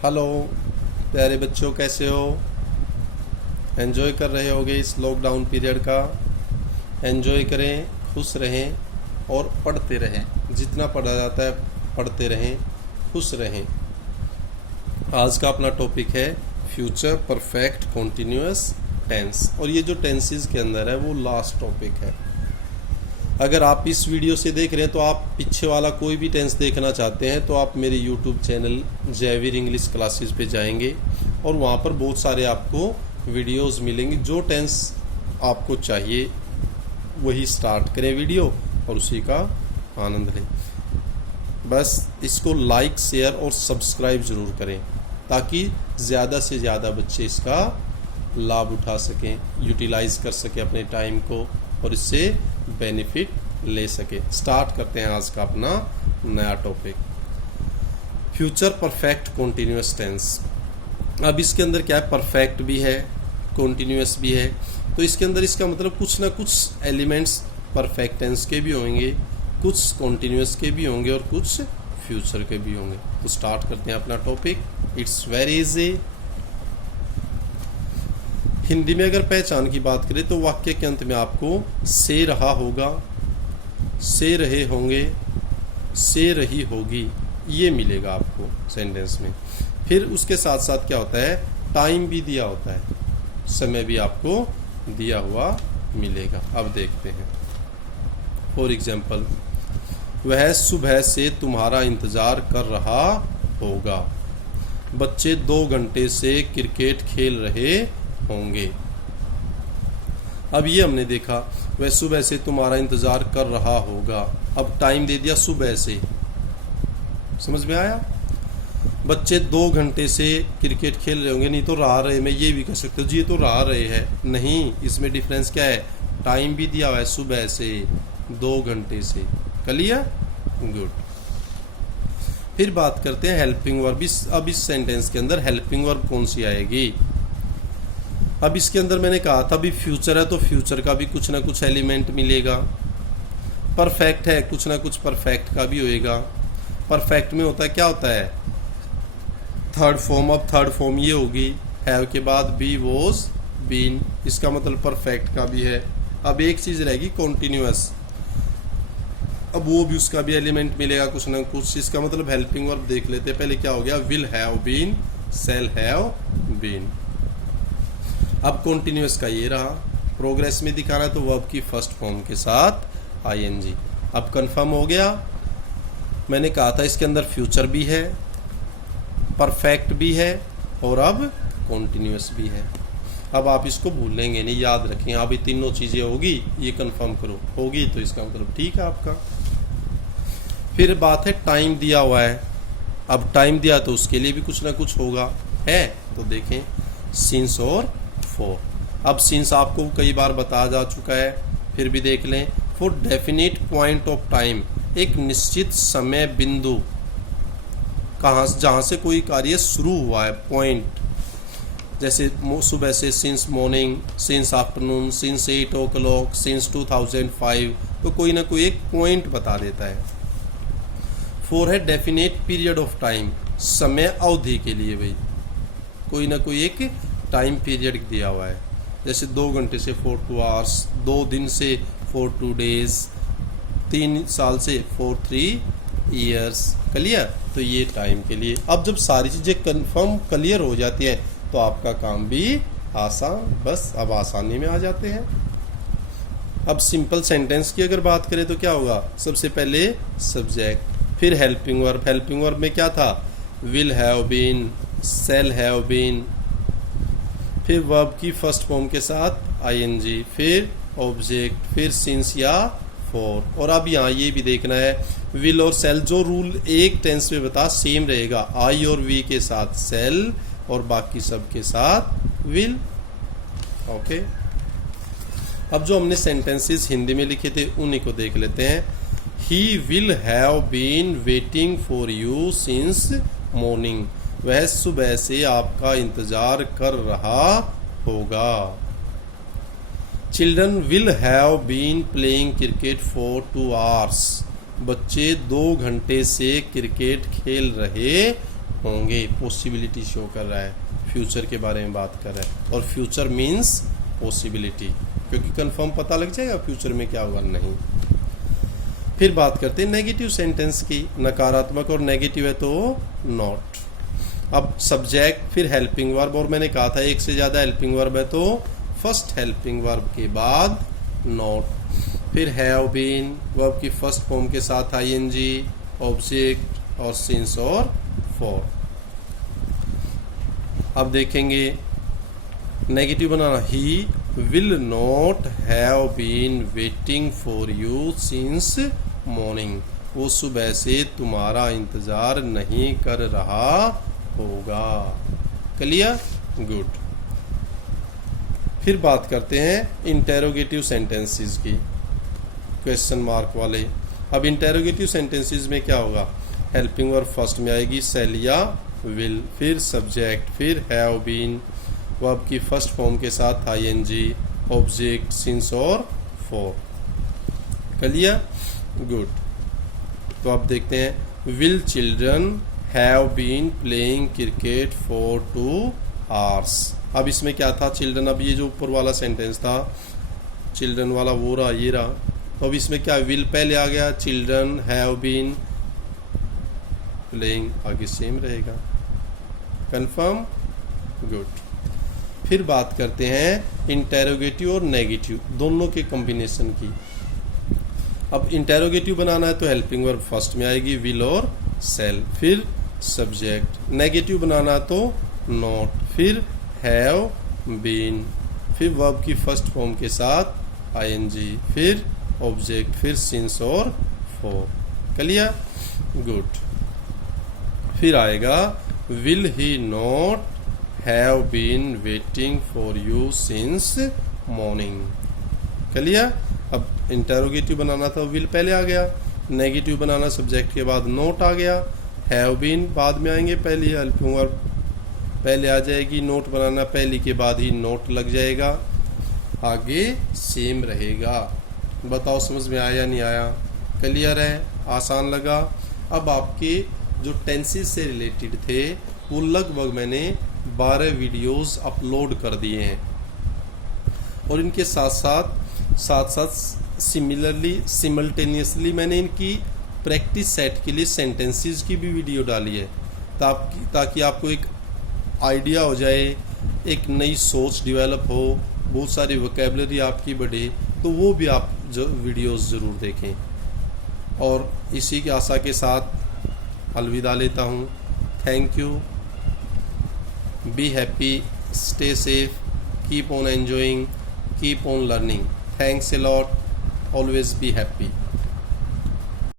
Hello प्यारे बच्चों, कैसे हो? एंजॉय कर रहे होगे इस लॉकडाउन पीरियड का। एंजॉय करें, खुश रहें और पढ़ते रहें। जितना पढ़ा जाता है पढ़ते रहें, खुश रहें। आज का अपना टॉपिक है फ्यूचर परफेक्ट कॉन्टिन्यूअस टेंस, और ये जो टेंसेस के अंदर है वो लास्ट टॉपिक है। अगर आप इस वीडियो से देख रहे हैं तो आप पीछे वाला कोई भी टेंस देखना चाहते हैं तो आप मेरे YouTube channel Jaiveer English classes पे जाएंगे और वहाँ पर बहुत सारे आपको वीडियोस मिलेंगे। जो टेंस आपको चाहिए वही स्टार्ट करें वीडियो और उसी का आनंद लें। बस इसको लाइक, शेयर और सब्सक्राइब ज़रूर करें ताकि ज़्यादा से ज़्यादा बच्चे इसका लाभ उठा सकें, यूटिलाइज कर सकें अपने टाइम को और इससे बेनिफिट ले सके। स्टार्ट करते हैं आज का अपना नया topic, future perfect continuous tense. अब इसके अंदर क्या है, परफेक्ट भी है, कॉन्टिन्यूअस भी है, तो इसके अंदर इसका मतलब कुछ ना कुछ एलिमेंट्स परफेक्ट टेंस के भी होंगे, कुछ कॉन्टिन्यूअस के भी होंगे और कुछ फ्यूचर के भी होंगे। तो स्टार्ट करते हैं अपना topic. It's very easy. Hindi में अगर पहचान की बात करें तो वाक्य के अंत में आपको से रहा होगा, से रहे होंगे, से रही होगी, ये मिलेगा आपको सेंटेंस में। फिर उसके साथ साथ क्या होता है, टाइम भी दिया होता है, समय भी आपको दिया हुआ मिलेगा। अब देखते हैं। फॉर एग्जाम्पल, वह सुबह से तुम्हारा इंतजार कर रहा होगा। बच्चे 2 घंटे से क्रिकेट खेल रहे होंगे। अब ये हमने देखा, वह सुबह से तुम्हारा इंतजार कर रहा होगा। अब टाइम दे दिया सुबह से, समझ में आया? बच्चे 2 घंटे से क्रिकेट खेल रहे होंगे, नहीं तो रहा रहे में ये भी कह सकते हो जी, ये तो रहा रहे है। नहीं, इसमें डिफरेंस क्या है, टाइम भी दिया हुआ है सुबह से 2 घंटे से। क्लियर? गुड। फिर बात करते हैं हेल्पिंग वर्ब। अब इस सेंटेंस के अंदर हेल्पिंग वर्ब कौन सी आएगी? अब इसके अंदर मैंने कहा था भी फ्यूचर है तो फ्यूचर का भी कुछ ना कुछ एलिमेंट मिलेगा। परफेक्ट है, कुछ ना कुछ परफेक्ट का भी होएगा। परफेक्ट में होता है, क्या होता है, थर्ड फॉर्म। अब थर्ड फॉर्म ये होगी, हैव के बाद बी, वॉज, बीन, इसका मतलब परफेक्ट का भी है। अब एक चीज रहेगी कॉन्टिन्यूअस, अब वो भी उसका भी एलिमेंट मिलेगा कुछ ना कुछ। इसका मतलब हेल्पिंग वर्ब देख लेते हैं। पहले क्या हो गया, will have been, shall have been. अब कॉन्टिन्यूअस का ये रहा, प्रोग्रेस में दिखाना तो वर्ब की फर्स्ट फॉर्म के साथ आईएनजी। अब कंफर्म हो गया। मैंने कहा था इसके अंदर फ्यूचर भी है, परफेक्ट भी है और अब कॉन्टिन्यूअस भी है। अब आप इसको भूलेंगे नहीं, याद रखें। अब ये तीनों चीजें होगी, ये कंफर्म करो, होगी तो इसका मतलब ठीक है आपका। फिर बात है टाइम दिया हुआ है। अब टाइम दिया तो उसके लिए भी कुछ ना कुछ होगा, है तो देखें, सिंस और फॉर। अब सिंस आपको कई बार बताया जा चुका है, फिर भी देख लें। For definite point of time, एक निश्चित समय बिंदु, कहाँ जहाँ से कोई कार्य शुरू हुआ है, पॉइंट। जैसे सुबह से since morning, since afternoon, since 8 o'clock, since 2005, तो कोई ना कोई एक पॉइंट बता देता है। फॉर है डेफिनेट पीरियड ऑफ टाइम, समय अवधि के लिए भाई कोई ना कोई एक टाइम पीरियड दिया हुआ है। जैसे 2 घंटे से 42 hours, 2 दिन से 42 days, 3 साल से 43 years। क्लियर? तो ये टाइम के लिए। अब जब सारी चीज़ें कंफर्म क्लियर हो जाती है तो आपका काम भी आसान, बस अब आसानी में आ जाते हैं। अब सिंपल सेंटेंस की अगर बात करें तो क्या होगा, सबसे पहले सब्जेक्ट, फिर हेल्पिंग वर्ब। हेल्पिंग वर्ब में क्या था, will have been, shall have been, फिर वर्ब की फर्स्ट फॉर्म के साथ आईएनजी, फिर ऑब्जेक्ट, फिर सिंस या फॉर। और अब यहाँ ये भी देखना है, विल और शैल जो रूल एक टेंस में बता सेम रहेगा, आई और वी के साथ शैल और बाकी सब के साथ विल। ओके। अब जो हमने सेंटेंसेस हिंदी में लिखे थे उन्हीं को देख लेते हैं। He will have been waiting for you since morning, वह सुबह से आपका इंतजार कर रहा होगा। Children will have been playing cricket for 2 hours, बच्चे 2 घंटे से क्रिकेट खेल रहे होंगे, पॉसिबिलिटी शो कर रहा है, फ्यूचर के बारे में बात कर रहा है। और फ्यूचर मीन्स पॉसिबिलिटी, क्योंकि कंफर्म पता लग जाएगा फ्यूचर में क्या होगा नहीं। फिर बात करते हैं नेगेटिव सेंटेंस की। नकारात्मक और नेगेटिव है तो नॉट। अब सब्जेक्ट, फिर हेल्पिंग वर्ब, और मैंने कहा था एक से ज़्यादा हेल्पिंग वर्ब है तो फर्स्ट हेल्पिंग वर्ब के बाद नॉट। फिर हैव बीन, वर्ब की फर्स्ट फॉर्म के साथ आईएनजी, ऑब्जेक्ट और सिंस और फॉर। अब देखेंगे नेगेटिव बनाना। He will not have been waiting for you since morning. वो सुबह से तुम्हारा इंतजार नहीं कर रहा होगा। क्लियर? गुड। फिर बात करते हैं इंटेरोगेटिव सेंटेंसेस की, क्वेश्चन मार्क वाले। अब इंटेरोगेटिव सेंटेंसेस में क्या होगा? हेल्पिंग वर्ब फर्स्ट में आएगी, सेल या विल, फिर सब्जेक्ट, फिर हैव बीन, वर्ब की फर्स्ट फॉर्म के साथ आईएनजी, ऑब्जेक्ट, सिंस और फॉर। क्लियर? गुड। तो अब देखते हैं, will children have been playing cricket for 2 hours। अब इसमें क्या था? चिल्ड्रन। अब ये जो ऊपर वाला सेंटेंस था चिल्ड्रन वाला वो रहा, ये रहा। तो अब इसमें क्या, विल पहले आ गया, चिल्ड्रन, हैव बीन, प्लेइंग आगे सेम रहेगा। कंफर्म? गुड। फिर बात करते हैं इंटेरोगेटिव और नेगेटिव दोनों के कॉम्बिनेशन की। अब इंटेरोगेटिव बनाना है तो हेल्पिंग वर्ब फर्स्ट में आएगी, विल और सेल, फिर सब्जेक्ट। नेगेटिव बनाना है तो नॉट, फिर हैव बीन, फिर वर्ब की फर्स्ट फॉर्म के साथ आईएनजी, फिर ऑब्जेक्ट, फिर सिंस और फॉर। क्लियर? गुड। फिर आएगा, will he not have been waiting for you since morning. Clear? अब इंटेरोगेटिव बनाना था, विल पहले आ गया, नेगेटिव बनाना सब्जेक्ट के बाद नोट आ गया, हैव बीन बाद में आएंगे, पहली हेल्पिंग वर्ब पहले आ जाएगी, नोट बनाना पहली के बाद ही नोट लग जाएगा, आगे सेम रहेगा। बताओ समझ में आया नहीं आया? क्लियर है? आसान लगा? अब आपके जो टेंसेस से रिलेटेड थे वो लगभग मैंने 12 वीडियोस अपलोड कर दिए हैं, और इनके साथ साथ सिमल्टेनियसली मैंने इनकी प्रैक्टिस सेट के लिए सेंटेंसेस की भी वीडियो डाली है, ताकि आपको एक आइडिया हो जाए, एक नई सोच डेवलप हो, बहुत सारी वोकैबुलरी आपकी बढ़े। तो वो भी आप जो वीडियोस ज़रूर देखें। और इसी की आशा के साथ अलविदा लेता हूँ। Thank you. Be happy, stay safe, keep on enjoying, keep on learning. Thanks a lot. Always be happy.